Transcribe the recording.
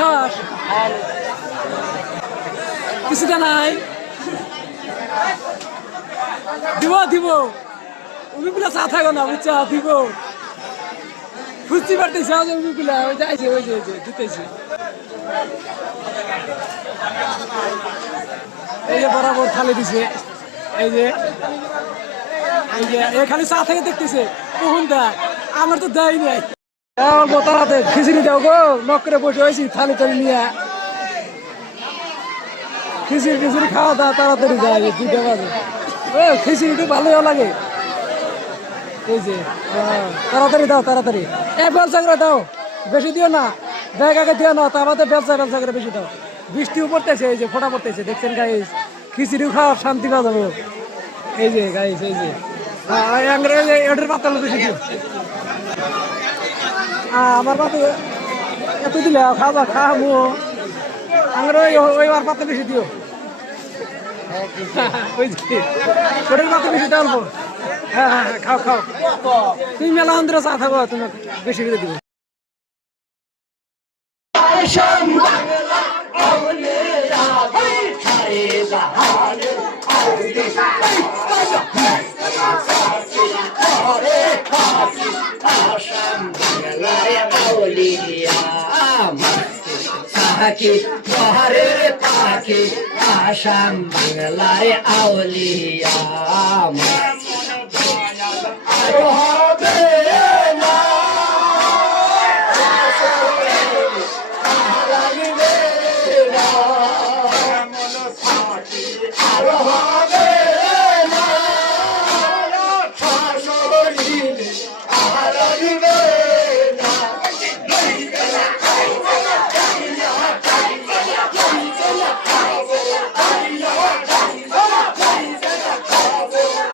খাস কিছুটা নাই দিব দিব উবিগুলা চা থাকো না বুঝছা দিব খুঁজতে পারতেছে উবিগুলা ওই যাইছে ওই যে দিতেছে এই যে বরাবর থালে দিছে এই যে খালি চা থেকে দেখতেছে কখন দেয় আমার তো দেয় নাই তারাতে খিচুড়ি দাও গো নকরে বসে হয়েছি থালি থালি নিয়ে খিচুড়ি খাওয়া দাওয়া তাড়াতাড়ি যায় 2টা বাজে ও খিচুড়িটা ভালোও লাগে এই যে তাড়াতাড়ি দাও তাড়াতাড়ি ব্যবসা করে দাও বেশি দিও না ব্যাগ আগে দিও না তা আমাদের ব্যবসা করে বেশি দাও বৃষ্টিও পড়তেছে এই যে ফোটা পড়তেছে দেখছেন গাইস খিচুড়িও খাওয়া শান্তি পাওয়া যাবো এই যে গাইস এই যে এটার পাতালো বেশি দিও আমার পাতে এত দিলে খাবা খাবো আমার ওই আর পাতে বেশি দিও ওই যে ওটার পাতে বেশি দাও হ্যাঁ খাও তুমি মেলা অন্তরে চা থাকো তুমি বেশি করে দিবে পাখি আসাম বাংলারে আউলিয়া হবে